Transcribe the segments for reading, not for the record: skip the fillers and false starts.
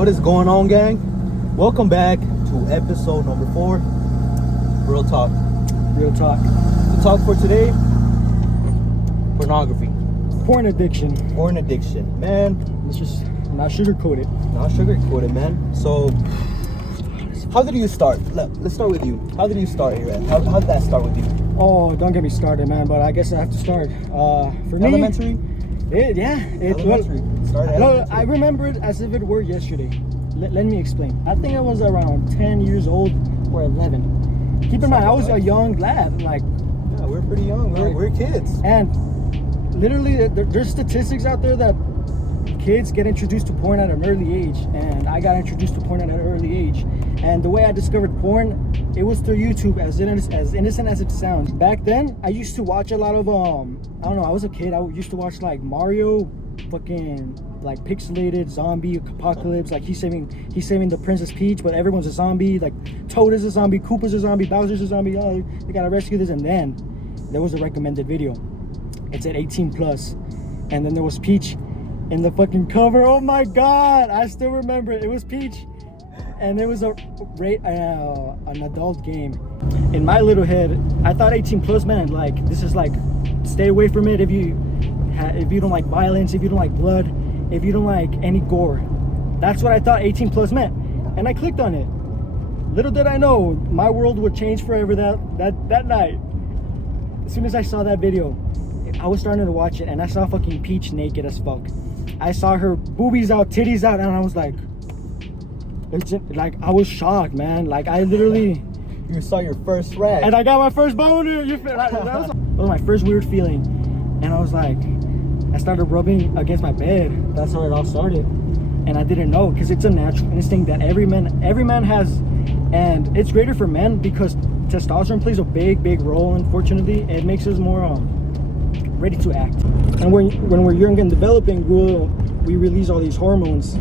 What is going on, gang? Welcome back to episode number 4. Real talk. Real talk. The talk for today: pornography. Porn addiction. Porn addiction, man. Let's just not sugarcoat it. Not sugarcoat it, man. So, how did you start? Let's start with you. How did you start here? How did that start with you? Oh, don't get me started, man. But I guess I have to start. For me, Elementary. Elementary. No, I remember it as if it were yesterday. Let me explain. I think I was around 10 years old or 11. Keep in mind, I was a young lad. Like, yeah, we're pretty young. We're kids. And literally, there's statistics out there that kids get introduced to porn at an early age, and I got introduced to porn at an early age. And the way I discovered porn, it was through YouTube, as innocent as it sounds. Back then, I used to watch a lot of I don't know, I was a kid. I used to watch like Mario, fucking like pixelated zombie apocalypse. Like he's saving the Princess Peach, but everyone's a zombie. Like Toad is a zombie, Koopa's a zombie, Bowser's a zombie. Oh, they gotta rescue this. And then there was a recommended video. It said 18 plus, and then there was Peach in the fucking cover. Oh my god, I still remember it. It was Peach, and it was an adult game. In my little head, I thought 18 plus meant like this is like stay away from it if you don't like violence, if you don't like blood, if you don't like any gore. That's what I thought 18 plus meant, and I clicked on it. Little did I know my world would change forever that night. As soon as I saw that video, I was starting to watch it, and I saw fucking Peach naked as fuck. I saw her boobies out, titties out, and I was like, I was shocked, man. Like I literally, you saw your first rag, and I got my first boner. That was my first weird feeling, and I was like, I started rubbing against my bed. That's how it all started, and I didn't know, because it's a natural instinct that every man has, and it's greater for men because testosterone plays a big role. Unfortunately, it makes us more ready to act. And when we're young and developing, we release all these hormones,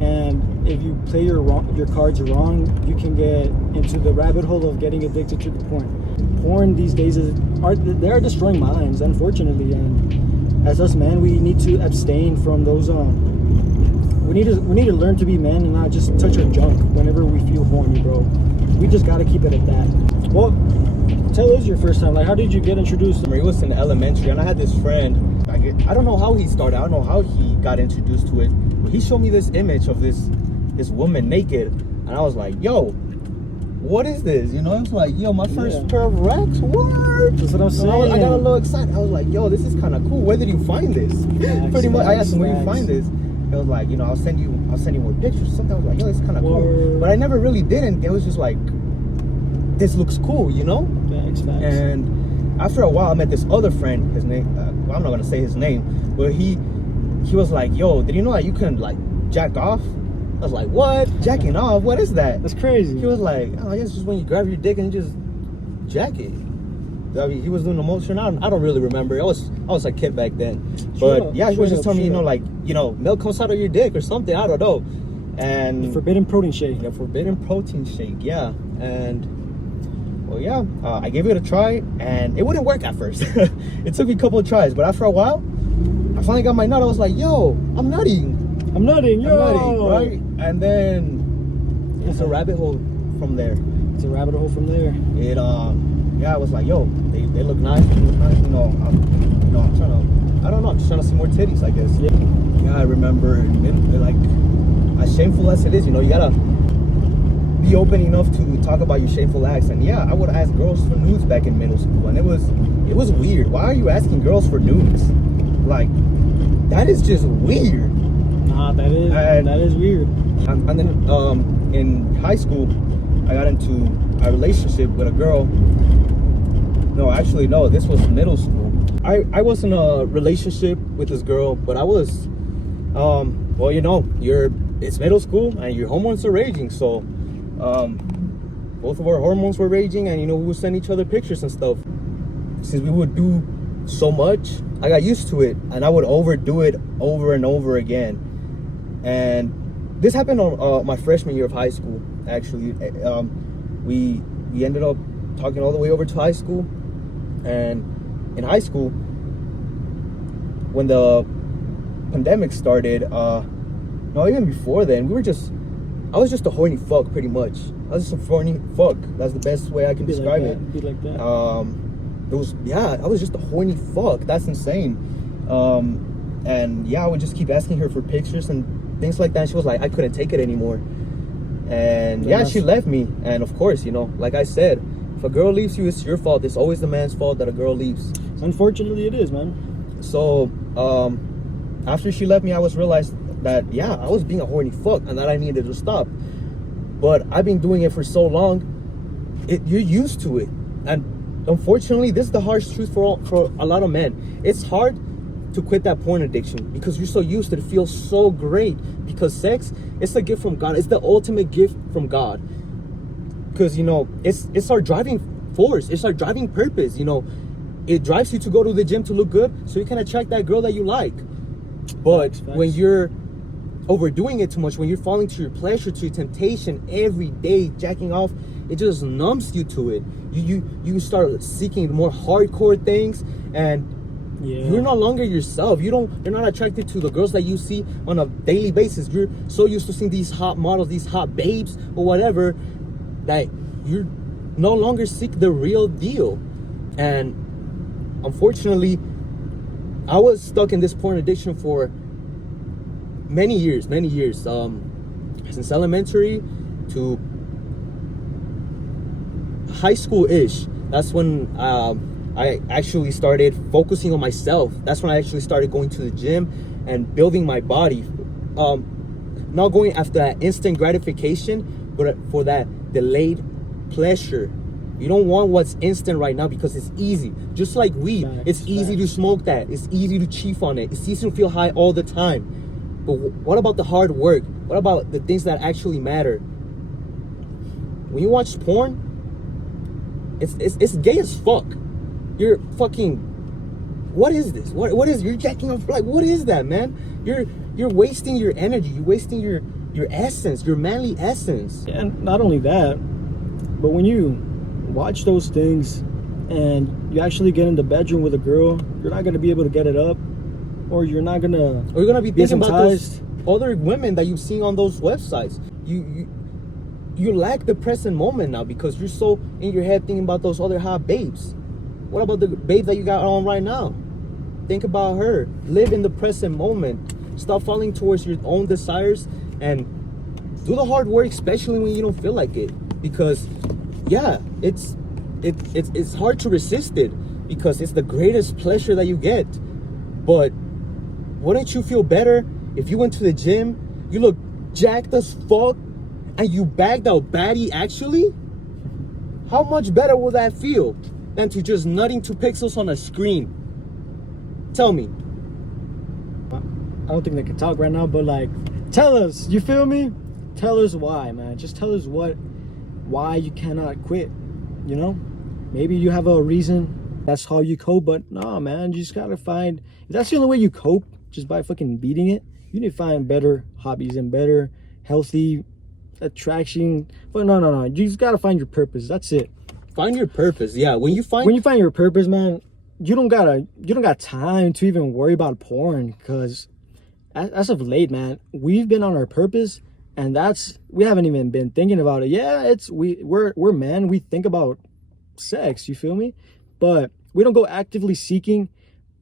and if you play your cards wrong, you can get into the rabbit hole of getting addicted to the porn. Porn these days they're destroying minds, unfortunately, and as us men, we need to abstain from those. We need to learn to be men and not just touch our junk whenever we feel horny, bro. We just gotta keep it at that. Well, tell us your first time. Like, how did you get introduced? It was in elementary, and I had this friend. I don't know how he started. I don't know how he got introduced to it. But he showed me this image of this woman naked, and I was like, "Yo, what is this?" You know, it was like, "Yo, my first pair of racks." What? That's what I'm saying. I got a little excited. I was like, "Yo, this is kind of cool. Where did you find this?" Pretty much. I asked him, "Where you find this?" It was like, I'll send you more pictures or something. I was like, "Yo, this is kind of cool," but I never really didn't. It was just like, this looks cool, you know? Facts. And after a while, I met this other friend. His name, well, I'm not gonna say his name, but he was like, "Yo, did you know that you can like jack off?" I was like, "What? Jacking off? What is that?" That's crazy. He was like, "Oh, it's just when you grab your dick and just jack it." I mean, he was doing the motion. I don't really remember. I was a kid back then, but yeah, he was just telling me, milk comes out of your dick or something. I don't know. And the forbidden protein shake. The forbidden protein shake, yeah. And well, yeah, I gave it a try, and it wouldn't work at first. It took me a couple of tries, but after a while, I finally got my nut. I was like, "Yo, I'm nutting, yo!" Right? And then it's a rabbit hole from there. It's a rabbit hole from there. It I was like, "Yo, they look nice. They look nice." I'm just trying to see more titties, I guess. Yeah, I remember. Like, as shameful as it is, you gotta be open enough to talk about your shameful acts. And yeah, I would ask girls for nudes back in middle school, and it was weird. Why are you asking girls for nudes? Like, that is just weird. Nah, that is weird. And then in high school, I got into a relationship with a girl. No, this was middle school. I was in a relationship with this girl, but I was it's middle school and your hormones are raging, so both of our hormones were raging, and we would send each other pictures and stuff. Since we would do so much, I got used to it, and I would overdo it over and over again. And this happened on my freshman year of high school. Actually, we ended up talking all the way over to high school. And in high school, when the pandemic started, no, even before then, we were just I was just a horny fuck, pretty much. I was just a horny fuck. That's the best way I can describe it. Be like that. I was just a horny fuck. That's insane. And yeah, I would just keep asking her for pictures and things like that. She was like, I couldn't take it anymore. And yeah, she left me. And of course, you know, like I said, if a girl leaves you, it's your fault. It's always the man's fault that a girl leaves. Unfortunately, it is, man. So after she left me, I realized that yeah, I was being a horny fuck and that I needed to stop. But I've been doing it for so long, you're used to it. And unfortunately, this is the harsh truth for a lot of men. It's hard to quit that porn addiction because you're so used to it. It feels so great because sex, it's a gift from God. It's the ultimate gift from God. Because, you know, it's our driving force. It's our driving purpose. You know, it drives you to go to the gym to look good so you can attract that girl that you like. But when you're overdoing it too much, when you're falling to your pleasure, to your temptation every day, jacking off, it just numbs you to it. You start seeking more hardcore things, and you're no longer yourself. You're not attracted to the girls that you see on a daily basis. You're so used to seeing these hot models, these hot babes or whatever, that you no longer seek the real deal. And unfortunately, I was stuck in this porn addiction for many years, since elementary to high school-ish. That's when I actually started focusing on myself. That's when I actually started going to the gym and building my body. Not going after that instant gratification, but for that delayed pleasure. You don't want what's instant right now because it's easy. Just like weed, it's easy to smoke that. It's easy to chief on it. It's easy to feel high all the time. But what about the hard work? What about the things that actually matter? When you watch porn, it's gay as fuck. You're fucking, what is this? What is, you're jacking off, like, what is that, man? You're wasting your energy. You're wasting your essence, your manly essence. And not only that, but when you watch those things and you actually get in the bedroom with a girl, you're not gonna be able to get it up, or you're not gonna, or you're gonna be thinking about those other women that you've seen on those websites. You lack the present moment now because you're so in your head thinking about those other hot babes. What about the babe that you got on right now? Think about her. Live in the present moment. Stop falling towards your own desires and do the hard work, especially when you don't feel like it. Because yeah, it's hard to resist it because it's the greatest pleasure that you get. But wouldn't you feel better if you went to the gym, you look jacked as fuck, and you bagged out baddie actually? How much better will that feel than to just nutting to pixels on a screen? Tell me. I don't think they can talk right now, but like, tell us, you feel me? Tell us why, man. Just tell us why you cannot quit, you know? Maybe you have a reason, that's how you cope, but nah, man, you just gotta find, if that's the only way you cope, just by fucking beating it, you need to find better hobbies and better healthy attraction. But no, you just gotta find your purpose. That's it. Find your purpose. Yeah, when you find your purpose, man, you don't got time to even worry about porn, because as of late, man, we've been on our purpose, and we haven't even been thinking about it. Yeah, we're men, we think about sex, you feel me? But we don't go actively seeking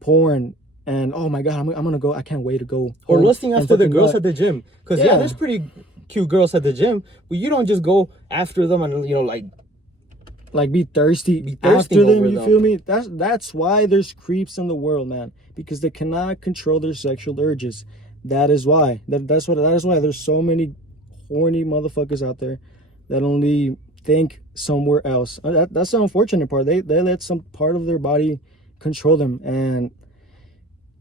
porn and, oh my god, I'm gonna go, I can't wait to go, or lusting after the girls at the gym, because yeah, there's pretty cute girls at the gym, but you don't just go after them and, you know, like be thirsty after them, you feel me? That's why there's creeps in the world, man, because they cannot control their sexual urges. That is why that is why there's so many horny motherfuckers out there that only think somewhere else. That's the unfortunate part. They let some part of their body control them, and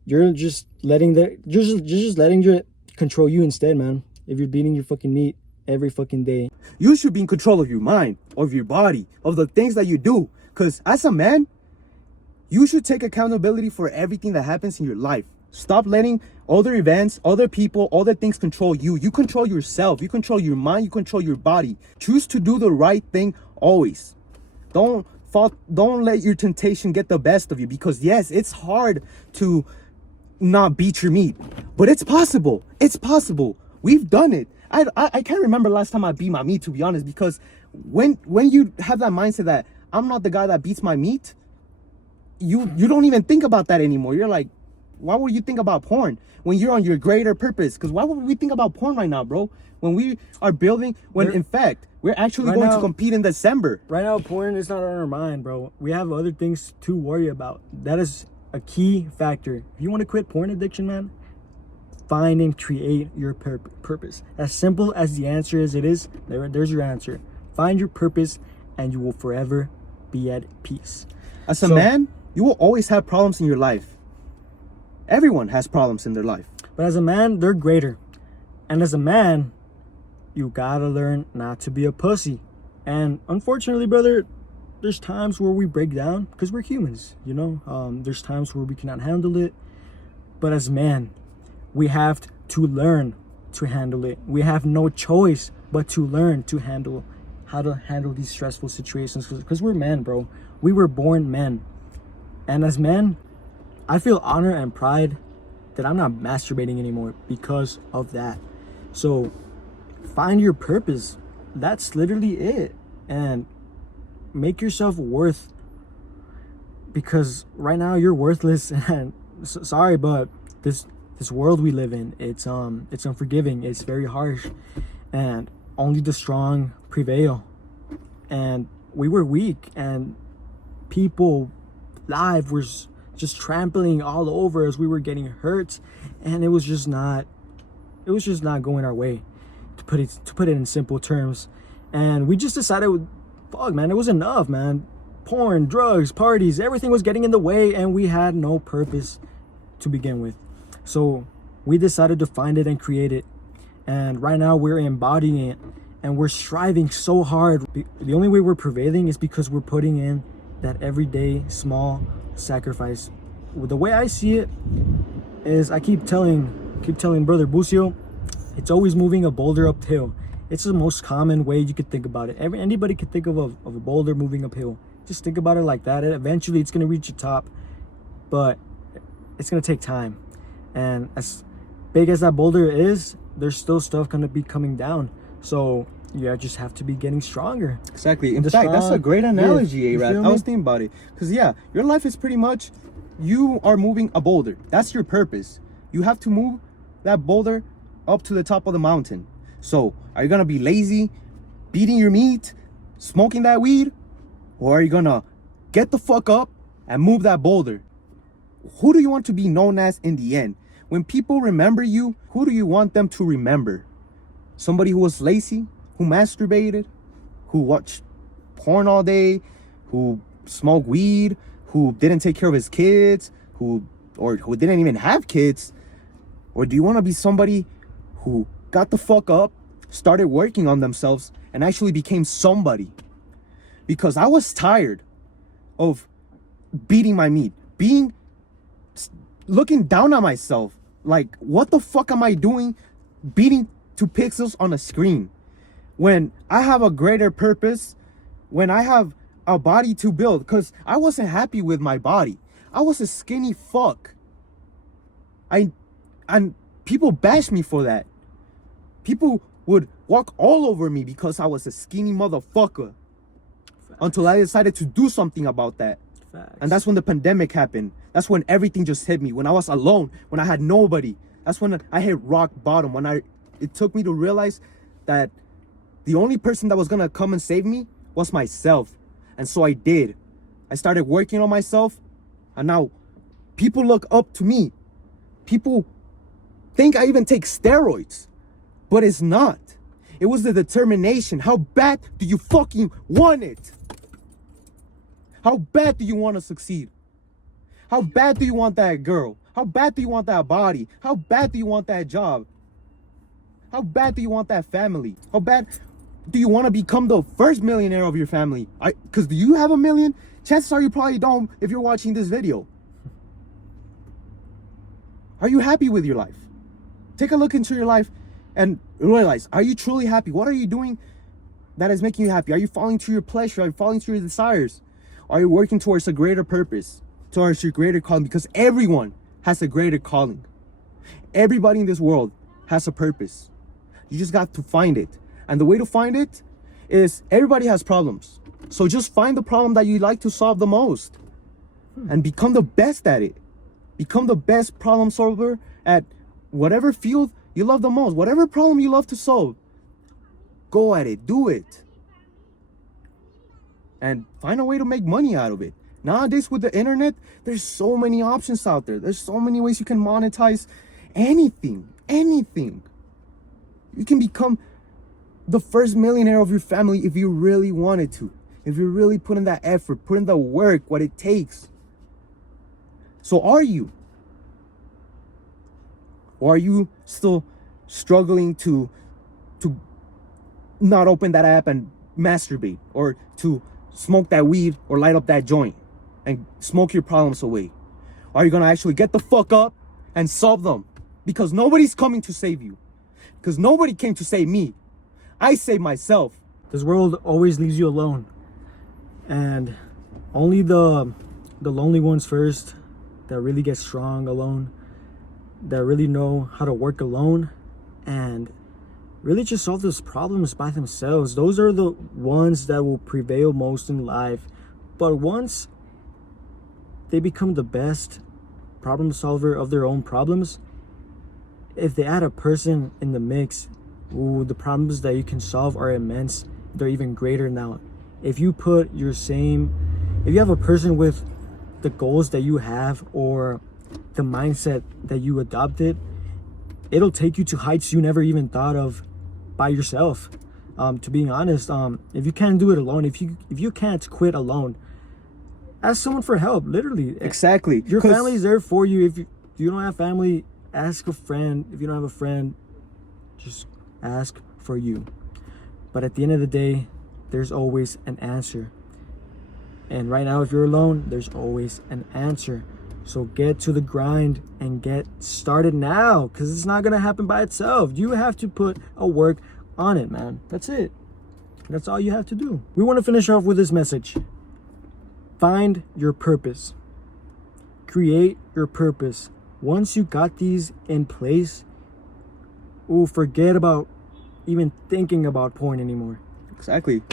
you're just letting it control you instead, man. If you're beating your fucking meat every fucking day, you should be in control of your mind, of your body, of the things that you do. Because as a man, you should take accountability for everything that happens in your life. Stop letting other events, other people, other things control you. You control yourself. You control your mind. You control your body. Choose to do the right thing always. Don't let your temptation get the best of you, because yes, it's hard to not beat your meat, but it's possible. It's possible. We've done it. I can't remember last time I beat my meat, to be honest, because when you have that mindset that I'm not the guy that beats my meat, you don't even think about that anymore. You're like, why would you think about porn when you're on your greater purpose? Because why would we think about porn right now, bro? When we are building, in fact, we're actually going to compete in December. Right now, porn is not on our mind, bro. We have other things to worry about. That is a key factor. If you want to quit porn addiction, man, find and create your purpose. As simple as the answer is, there's your answer. Find your purpose and you will forever be at peace. As a man, you will always have problems in your life. Everyone has problems in their life. But as a man, they're greater. And as a man, you gotta learn not to be a pussy. And unfortunately, brother, there's times where we break down because we're humans, you know? There's times where we cannot handle it. But as men, we have to learn to handle it. We have no choice but to learn to handle how to handle these stressful situations, because we're men, bro. We were born men. And as men, I feel honor and pride that I'm not masturbating anymore because of that. So find your purpose. That's literally it. And make yourself worth, because right now you're worthless. And sorry, but this world we live in, it's unforgiving. It's very harsh, and only the strong prevail. And we were weak, and people live was just trampling all over as we were getting hurt, and it was just not going our way, to put it in simple terms. And we just decided, fuck, man, it was enough, man. Porn, drugs, parties, everything was getting in the way, and we had no purpose to begin with. So we decided to find it and create it. And right now we're embodying it, and we're striving so hard. The only way we're prevailing is because we're putting in that everyday small sacrifice. The way I see it is, I keep telling brother Bucio, it's always moving a boulder uphill. It's the most common way you could think about it. Anybody could think of a boulder moving uphill. Just think about it like that. Eventually it's gonna reach the top, but it's gonna take time. And as big as that boulder is, there's still stuff gonna be coming down. So you just have to be getting stronger. Exactly. In fact, that's a great analogy, Arath. I was thinking about it. Because yeah, your life is pretty much, you are moving a boulder. That's your purpose. You have to move that boulder up to the top of the mountain. So are you gonna be lazy, beating your meat, smoking that weed? Or are you gonna get the fuck up and move that boulder? Who do you want to be known as in the end? When people remember you, who do you want them to remember? Somebody who was lazy, who masturbated, who watched porn all day, who smoked weed, who didn't take care of his kids, who didn't even have kids? Or do you want to be somebody who got the fuck up, started working on themselves, and actually became somebody? Because I was tired of beating my meat, looking down on myself, like, what the fuck am I doing beating 2 pixels on a screen when I have a greater purpose, when I have a body to build? Because I wasn't happy with my body. I was a skinny fuck. And people bashed me for that. People would walk all over me because I was a skinny motherfucker. Facts. Until I decided to do something about that. Facts. And that's when the pandemic happened. That's when everything just hit me. When I was alone, when I had nobody. That's when I hit rock bottom. It took me to realize that the only person that was gonna come and save me was myself. And so I did. I started working on myself, and now people look up to me. People think I even take steroids, but it's not. It was the determination. How bad do you fucking want it? How bad do you want to succeed? How bad do you want that girl? How bad do you want that body? How bad do you want that job? How bad do you want that family? How bad do you want to become the first millionaire of your family? Because do you have a million? Chances are you probably don't if you're watching this video. Are you happy with your life? Take a look into your life and realize, are you truly happy? What are you doing that is making you happy? Are you following to your pleasure? Are you following to your desires? Are you working towards a greater purpose? Towards your greater calling? Because everyone has a greater calling. Everybody in this world has a purpose. You just got to find it. And the way to find it is everybody has problems. So just find the problem that you like to solve the most and become the best at it. Become the best problem solver at whatever field you love the most. Whatever problem you love to solve, go at it, do it. And find a way to make money out of it. Nowadays with the internet, there's so many options out there. There's so many ways you can monetize anything. You can become the first millionaire of your family if you really wanted to. If you really put in that effort, put in the work, what it takes. So are you? Or are you still struggling to not open that app and masturbate, or to smoke that weed or light up that joint and smoke your problems away? Are you gonna actually get the fuck up and solve them? Because nobody's coming to save you. Because nobody came to save me. I saved myself. This world always leaves you alone. And only the lonely ones first, that really get strong alone, that really know how to work alone, and really just solve those problems by themselves. Those are the ones that will prevail most in life. But once they become the best problem solver of their own problems, if they add a person in the mix, the problems that you can solve are immense. They're even greater now. If you have a person with the goals that you have, or the mindset that you adopted, it'll take you to heights you never even thought of by yourself. To being honest, if you can't do it alone, if you can't quit alone, ask someone for help. Literally, exactly. Your family's there for you. If you don't have family, ask a friend. If you don't have a friend, just ask for you. But at the end of the day, there's always an answer. And right now, if you're alone, there's always an answer. So get to the grind and get started now, because it's not going to happen by itself. You have to put a work on it, man. That's it. That's all you have to do. We want to finish off with this message. Find your purpose. Create your purpose. Once you got these in place, forget about even thinking about porn anymore. Exactly.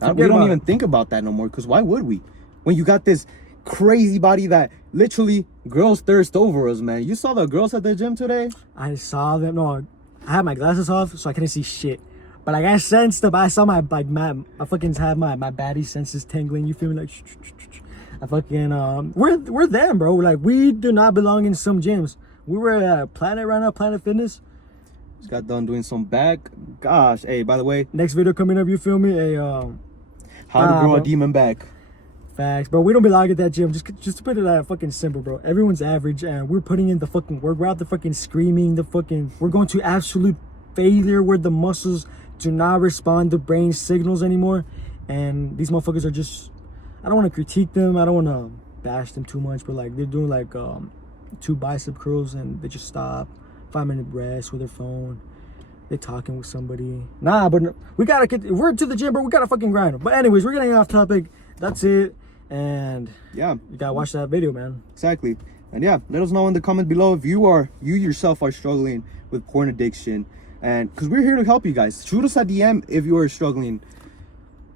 We don't even think about that no more, because why would we? When you got this crazy body that literally girls thirst over us, man. You saw the girls at the gym today? I saw them. No, I had my glasses off, so I couldn't see shit. But like, I sensed them. I saw I fucking had my baddie senses tingling. You feel me? Like, I fucking we're them, bro. Like, we do not belong in some gyms. We were at Planet right now, Planet Fitness. Just got done doing some back. Gosh, hey, by the way, next video coming up, you feel me? How to grow a demon back. Facts, bro. We don't belong at that gym. Just to put it out fucking simple, bro. Everyone's average, and we're putting in the fucking work. We're out there fucking screaming. We're going to absolute failure where the muscles do not respond to brain signals anymore. And these motherfuckers are just, I don't want to critique them. I don't want to bash them too much, but like, they're doing like 2 bicep curls and they just stop. 5-minute rest with their phone. They talking with somebody. Nah, but we gotta get. We're to the gym, bro. We gotta fucking grind. But anyways, we're getting off topic. That's it. And yeah, you gotta watch that video, man. Exactly. And yeah, let us know in the comment below if you yourself are struggling with porn addiction, and because we're here to help you guys. Shoot us a DM if you are struggling.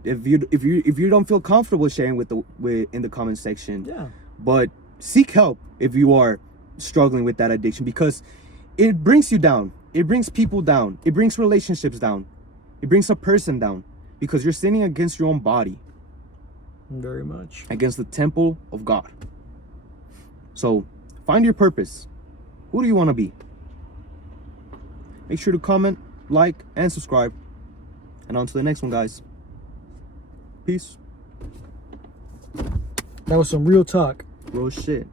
If you don't feel comfortable sharing in the comment section. Yeah. But seek help if you are struggling with that addiction, because it brings you down. It brings people down. It brings relationships down. It brings a person down, because you're sinning against your own body. Very much. Against the temple of God. So find your purpose. Who do you want to be? Make sure to comment, like, and subscribe. And on to the next one, guys. Peace. That was some real talk. Real shit.